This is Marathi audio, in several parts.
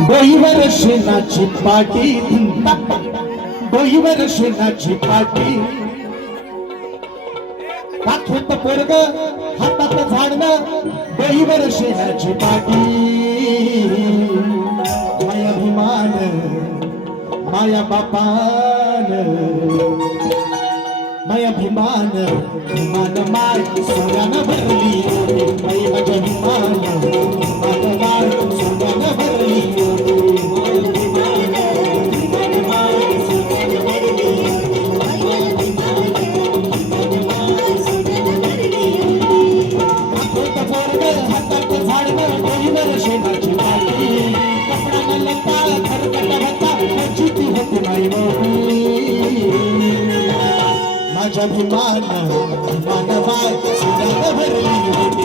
डोईवर शेणाची पाटी डोईवर शेणाची पाटी काखेत पोरग हातात झाडणं डोईवर शेणाची पाटी माया अभिमान माया बापान माया अभिमान भिमान माय सोन्यानं भरली माई माझ्या अभिमान भिमान माय सोन्यानं भरली माझ्या अभिमान भिमान माय सोन्यानं भरली होती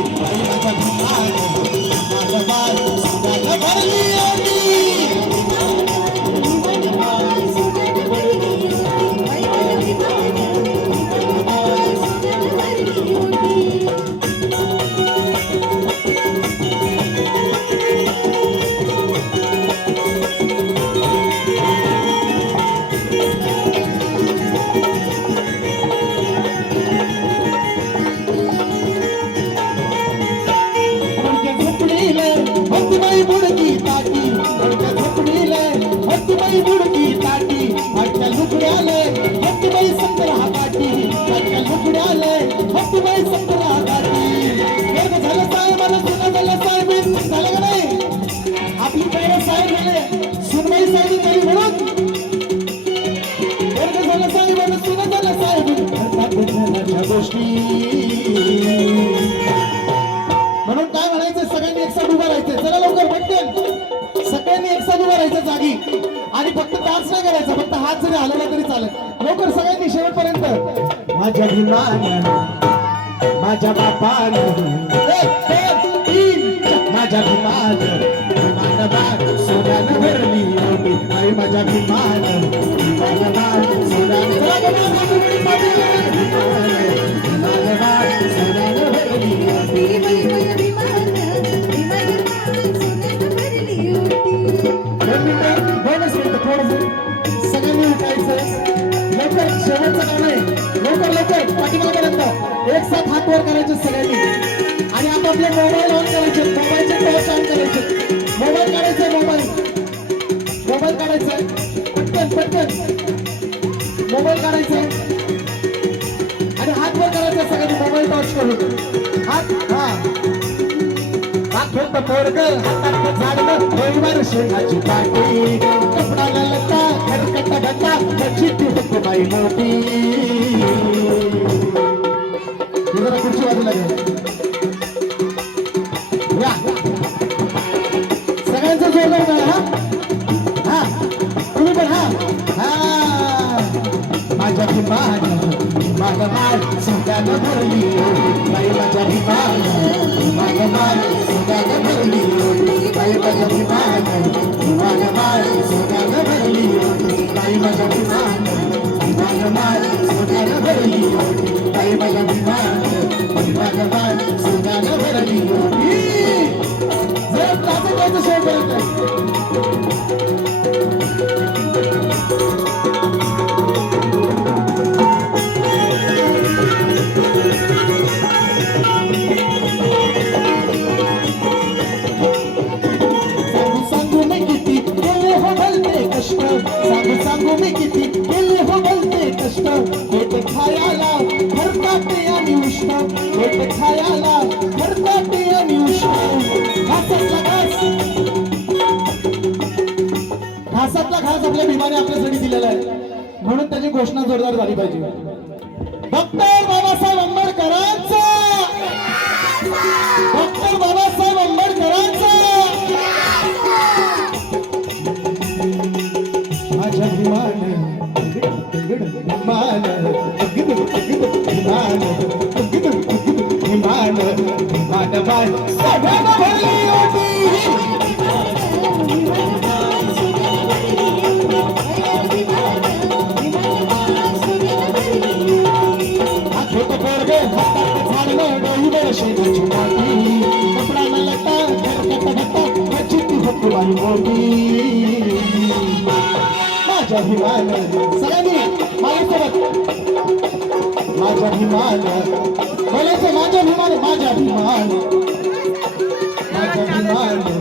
माझ्या अभिमान भिमान माय सोन्यानं भरली होती म्हणून काय म्हणायचं सगळ्यांनी एकसाथ उभं राहायचं चला लवकर पटकन सगळ्यांनी एकसाथ उभं राहायचं जागी आणि फक्त डान्स नाही करायचा फक्त हात जरी हलवला तरी चालेल लवकर सगळ्यांनी शेवटपर्यंत माझ्या अभिमान माझ्या बापान माझ्या अभिमान भिमान सोन्यानं भरली होती माझ्या अभिमान भिमान सगळ्यांनी उठायचं लवकर शेवटचं काम आहे लवकर लवकर पाठीमागपर्यंत एक साथ हात वर करायचे सगळ्यांनी आणि आपापले मोबाईल ऑन करायचे मोबाईलचे टॉर्च ऑन करायचे मोबाईल काढायचा मोबाईल काढायचा पटकन पटकन मोबाईल काढायचा आणि हात वर करायचा सगळ्यांनी मोबाईल टॉर्च करून हात हात पोरग हातात झाडलं डोईवर शेणाची पाटी कपडाला लता खरकटा गटा त्याची ती बाई मोठी जरा खुर्ची बाजूला घ्या सगळ्यांचं जोर हा हा तुम्ही पण हा माझ्या अभिमान माझा माल सोन्यानं भरली बाई माझ्या अभिमान माझा माल सोन्यानं भरली बाई माझ्या अभिमान माझा माल सोन्यानं भरली बाई माझ्या अभिमान माझा माल सोन्यानं भरली बाई माझ्या अभिमान माझा माल सोन्यानं भरली जर क्लासिक गायचं शेवट सांगू मी किती केले हो बोलते कष्ट पेट खायाला भरताते आणि उष्ण पेट खायाला भरताते आणि उष्ण घासातला घास आपल्या भीमाने आपल्यासाठी दिलेला आहे म्हणून त्याची घोषणा जोरदार झाली पाहिजे डॉक्टर बाबासाहेब आंबेडकरांचा डॉक्टर बाबासाहेब आंबेडकरांचा माझ्या अभिमान तुम्हारी मोठी माझा अभिमान सगळ्यांनी माझ्यासोबत माझा अभिमान बोलायचं माझा अभिमान माझा अभिमान माझा अभिमान